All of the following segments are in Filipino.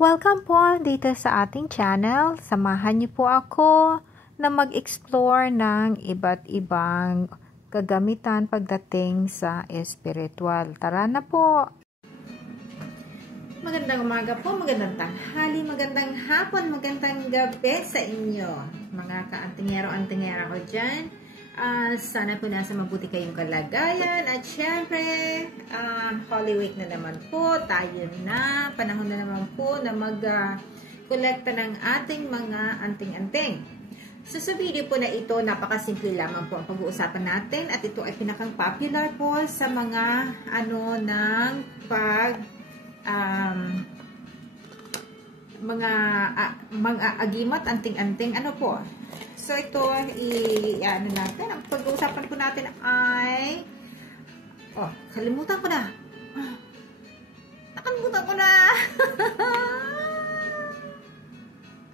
Welcome po dito sa ating channel. Samahan niyo po ako na mag-explore ng iba't ibang kagamitan pagdating sa espiritual. Tara na po! Magandang umaga po, magandang tanghali, magandang hapon, magandang gabi sa inyo. Mga ka-antingero-antingera ko dyan. Sana po nasa mabuti kayong kalagayan. At syempre, Holy Week na naman po. Tayo na. Panahon na naman po na mag-kolekta ng ating mga anting-anting. So, sa video po na ito, napakasimple lamang po ang pag-uusapan natin. At ito ay pinakang popular po sa mga ng mga agimat, anting-anting, po. So, ito, natin. Ang pag-uusapan po natin ay, kalimutan ko na. Nakalimutan ko na.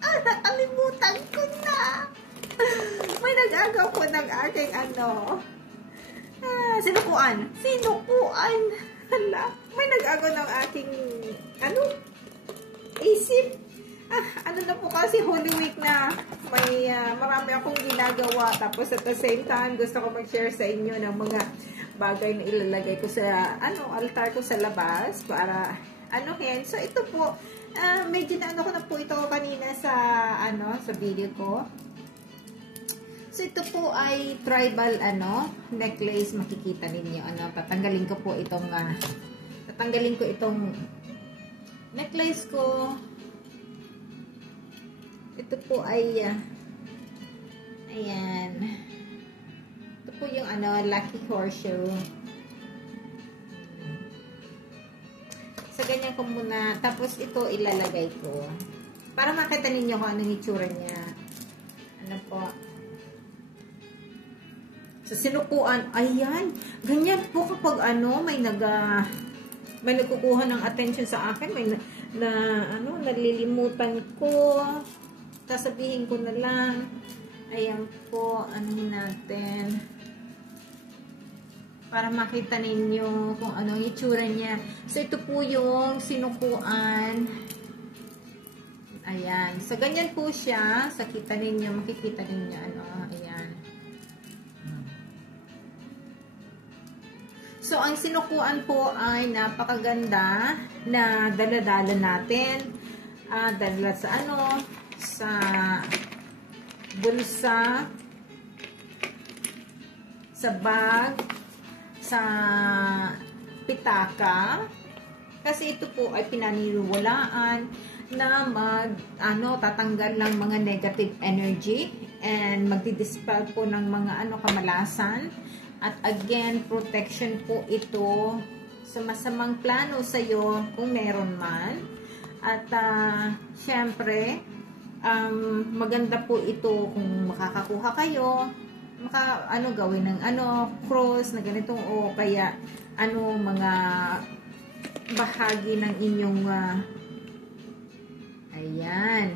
Nakalimutan ko na. May nag-agaw po ng aking sinukuan. Sinukuan. Hala. May nag-agaw ng aking, isip. Na po kasi Holy Week na. May marami akong ginagawa. Tapos at the same time, gusto ko mag-share sa inyo ng mga bagay na ilalagay ko sa, altar ko sa labas. Para, So, ito po, medyo na ko na po ito kanina sa, sa video ko. So, ito po ay tribal, necklace. Makikita ninyo, tatanggalin ko po itong, necklace ko. Ito po ay, ayan. Ito po yung, lucky horseshoe. So, ganyan ko muna. Tapos, ito ilalagay ko. Para makita ninyo kung anong itsura niya. Po. So, sinukuan. Ayan. Ganyan po kapag, may nagkukuha ng attention sa akin. May nalilimutan ko. Sasabihin ko na lang. Ayan po, natin. Para makita ninyo kung anong itsura niya. So, ito po yung sinukuan. Ayan. So, ganyan po siya. Makikita ninyo, ayan. So, ang sinukuan po ay napakaganda na dala-dala natin. Dala sa sa bulsa, sa bag, sa pitaka. Kasi ito po ay pinaniniwalaan na tatanggal ng mga negative energy and magdi-dispel po ng mga kamalasan. At again, protection po ito sa masamang plano sa iyo kung meron man. At syempre, maganda po ito kung makakakuha kayo, gawin ng cross na ganitong o kaya mga bahagi ng inyong ayan.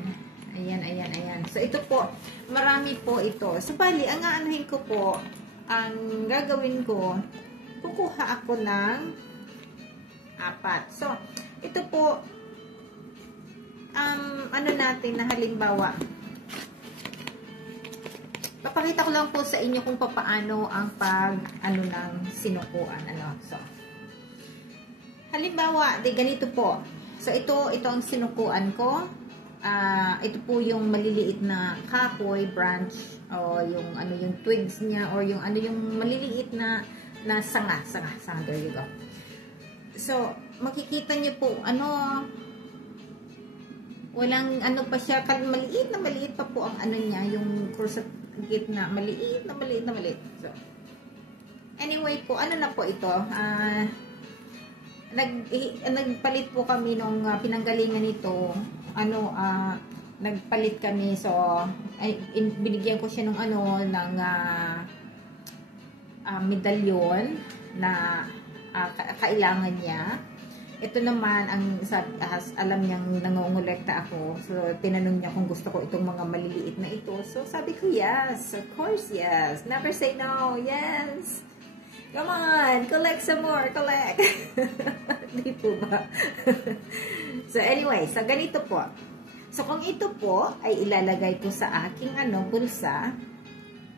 So ito po, marami po ito. So bali, ang aanahin ko po, ang gagawin ko, kukuha ako ng 4. So ito po, natin na halimbawa, papakita ko lang po sa inyo kung paano ang ng sinukuan. So, halimbawa, ganito po. So, ito ang sinukuan ko. Ito po yung maliliit na kahoy, branch, o yung yung twigs niya, or yung yung maliliit na sanga. There you go. So, makikita niyo po, walang pa siya, maliit pa po ang niya, yung cross at gitna, maliit na maliit. So, anyway po, na po ito, nagpalit po kami nung pinanggalingan nito, nagpalit kami, so, binigyan ko siya ng ng medalyon na kailangan niya. Ito naman, alam niyang nangongolekta ako. So, tinanong niya kung gusto ko itong mga maliliit na ito. So, sabi ko, yes. Of course, yes. Never say no. Yes. Come on. Collect some more. Collect. Di po ba? So anyway, so ganito po. So kung ito po ay ilalagay ko sa aking bulsa,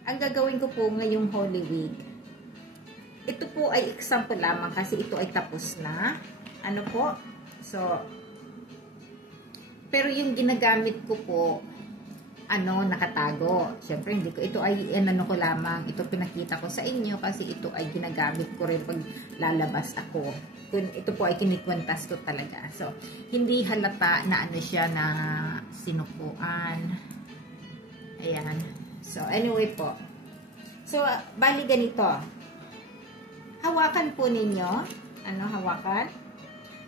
ang gagawin ko po ngayong Holy Week, ito po ay example lamang kasi ito ay tapos na. Ano po? So, pero yung ginagamit ko po, nakatago. Siyempre, hindi ko, ito ay, ko lamang, ito pinakita ko sa inyo kasi ito ay ginagamit ko rin pag lalabas ako. Ito po ay kinikwentas ko talaga. So, hindi halata na siya na sinukuan. Ayan. So, anyway po. So, bali ganito. Hawakan po ninyo. Hawakan.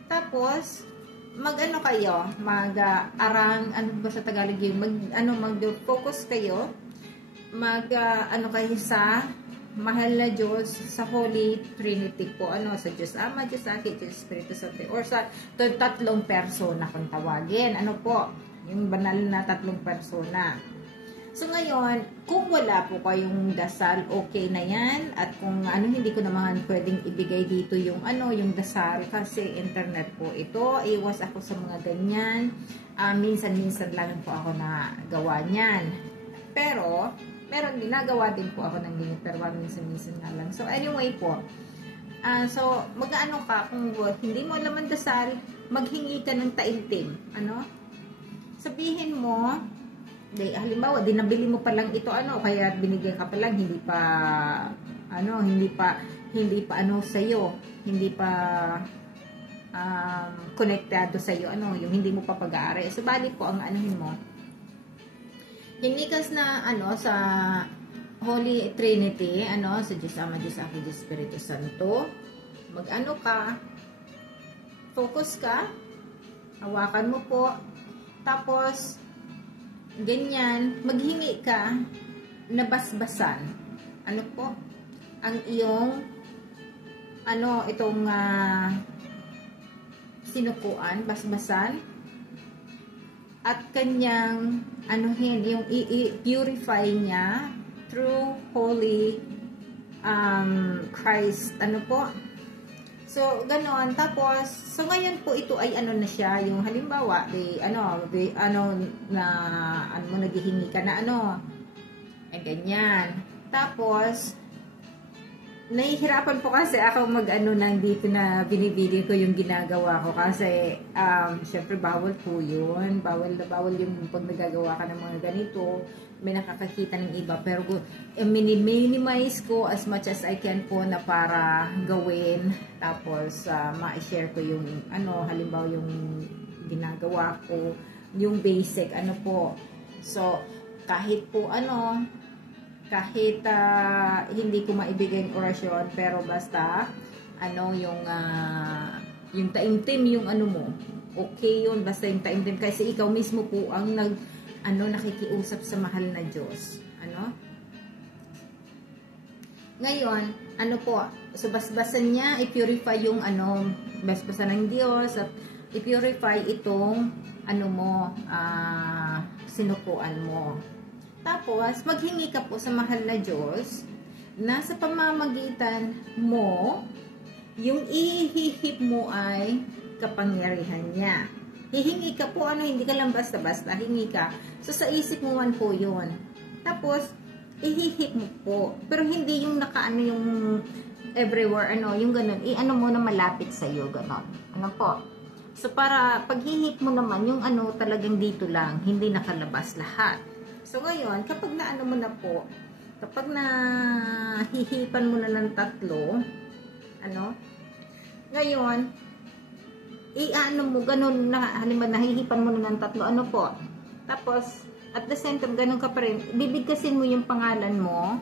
Tapos, kayo, arang, ba sa Tagalog yun, mag-focus kayo, kayo sa mahal na Diyos, sa Holy Trinity po, sa Diyos Ama, Diyos Aki, Diyos Espiritu Santo, or sa tatlong persona kung tawagin, yung banal na tatlong persona. So ngayon, kung wala po kayong dasal, okay na yan. At kung hindi ko naman pwedeng ibigay dito yung dasal kasi internet po ito. Iwas ako sa mga ganyan. Minsan-minsan lang po ako na gawa niyan. Pero, ginagawa din po ako ng ganyan. Pero minsan-minsan nga lang. So anyway po, ka, kung hindi mo alam ang dasal, maghingi ka ng taimtim. Sabihin mo, halimbawa, dinabili mo pa lang ito, kaya binigyan ka pa lang, hindi pa sa'yo, hindi pa konektado sa'yo, yung hindi mo pa pag-aari. So, bali po, ang mo, hinikas na, sa Holy Trinity, sa Diyos Ama, Diyos Aki, Diyos Espiritu Santo, ka, focus ka, hawakan mo po, tapos, ganyan, maghingi ka na basbasan. Ang iyong, itong sinukuan, basbasan. At kanyang, yung i-purify niya through Holy Christ. So, ganoon. Tapos, so ngayon po ito ay na siya, yung halimbawa, naghihingi ka na ganyan. Tapos, nahihirapan po kasi ako nang dito na binibili ko yung ginagawa ko kasi, syempre bawal po yun. Bawal yung pag nagagawa ka ng mga ganito, may nakakakita ng iba. Pero minimize ko as much as I can po na para gawin. Tapos, ma-share ko yung, halimbawa yung ginagawa ko, yung basic, po. So, kahit po, kahit hindi ko maibigay yung orasyon, pero basta, yung taimtim, yung mo, okay yun, basta yung taimtim, kasi ikaw mismo po ang nakikiusap sa mahal na Diyos. Ngayon, po, so basbasan niya, i-purify yung basbasan ng Diyos, at i-purify itong, sinukuan mo. Tapos, maghingi ka po sa mahal na Diyos, na sa pamamagitan mo, yung ihihip mo ay kapangyarihan niya. Hihingi ka po, hindi ka lang basta-basta, hingi ka. So, sa isip mo man po yun. Tapos, ihihip mo po. Pero hindi yung yung everywhere, yung ganun. Mo na malapit sa'yo, ganun. Po? So, para paghihip mo naman, yung talagang dito lang, hindi nakalabas lahat. So, ngayon, kapag mo na po, kapag nahihipan mo na ng tatlo, ngayon, mo, ganun, halimbawa, nahihipan mo na ng tatlo, po. Tapos, at the same time, ganun ka pa rin, bibigkasin mo yung pangalan mo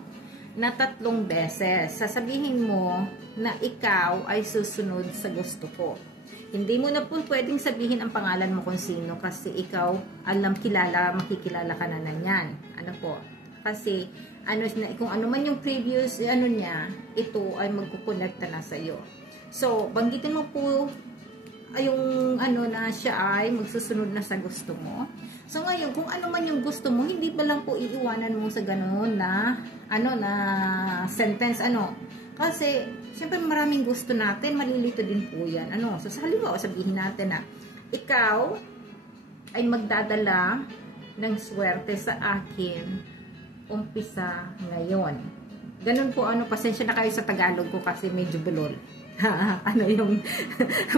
na 3 beses. Sasabihin mo na ikaw ay susunod sa gusto ko. Hindi mo na po pwedeng sabihin ang pangalan mo kung sino kasi ikaw, makikilala ka na yan. Po? Kasi, kung ano man yung previous, niya, ito ay magkukonekta na sa'yo. So, banggitin mo po yung na siya ay magsusunod na sa gusto mo. So, ngayon, kung ano man yung gusto mo, hindi ba lang po iiwanan mo sa gano'n na, na sentence, Kasi, syempre maraming gusto natin, malilito din po yan. So, sa halimbawa, sabihin natin na, ikaw ay magdadala ng swerte sa akin umpisa ngayon. Ganun po, pasensya na kayo sa Tagalog ko kasi medyo bulol. Yung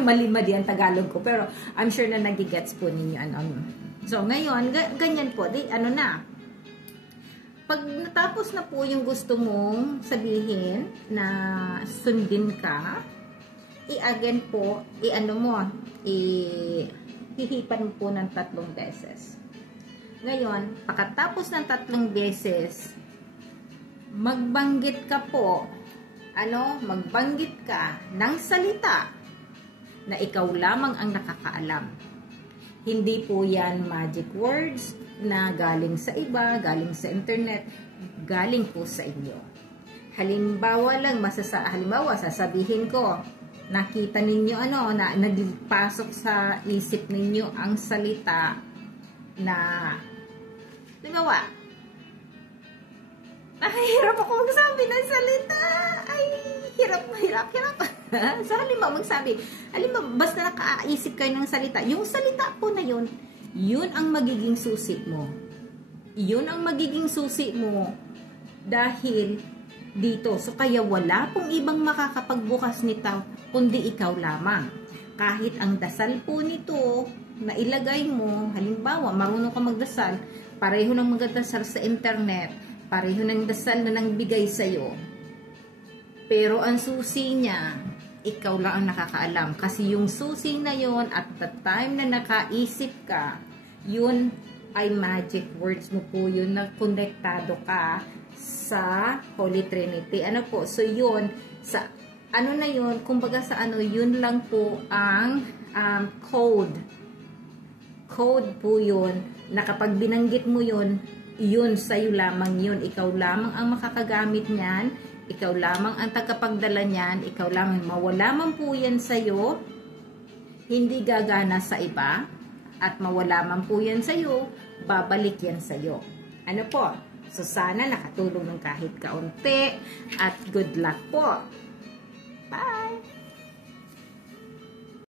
mali-mali ang Tagalog ko. Pero I'm sure na nagigets po ninyo. So, ngayon, ganyan po. Pag natapos na po yung gusto mong sabihin na sundin ka, i-again po, hihipan mo po ng 3 beses. Ngayon, pagkatapos ng 3 beses, magbanggit ka po, magbanggit ka ng salita na ikaw lamang ang nakakaalam. Hindi po yan magic words na galing sa iba, galing sa internet, galing po sa inyo. Halimbawa, sasabihin ko, nakita ninyo na nagpasok sa isip ninyo ang salita na, halimbawa, hirap ako magsabi ng salita. Ay, hirap. So, halimbawa, basta nakaisip kayo ng salita. Yung salita po na yun ang magiging susi mo. Yun ang magiging susi mo dahil dito. So, kaya wala pong ibang makakapagbukas nito kundi ikaw lamang. Kahit ang dasal po nito na ilagay mo, halimbawa, marunong ka magdasal, pareho ng magdasal sa internet, pareho ng dasal na nangbigay sa'yo. Pero ang susi niya, ikaw lang ang nakakaalam. Kasi yung susi na yon at the time na nakaisip ka, yun ay magic words mo po yun na konektado ka sa Holy Trinity. So yun, kumbaga yun lang po ang code. Code po yun, na kapag binanggit mo yun sa'yo lamang yun. Ikaw lamang ang makakagamit niyan, ikaw lamang ang tagapagdala niyan, ikaw lamang, mawala man po yan sa'yo, hindi gagana sa iba, at mawala man po yan sa'yo, babalik yan sa'yo. So sana nakatulong ng kahit kaunti, at good luck po.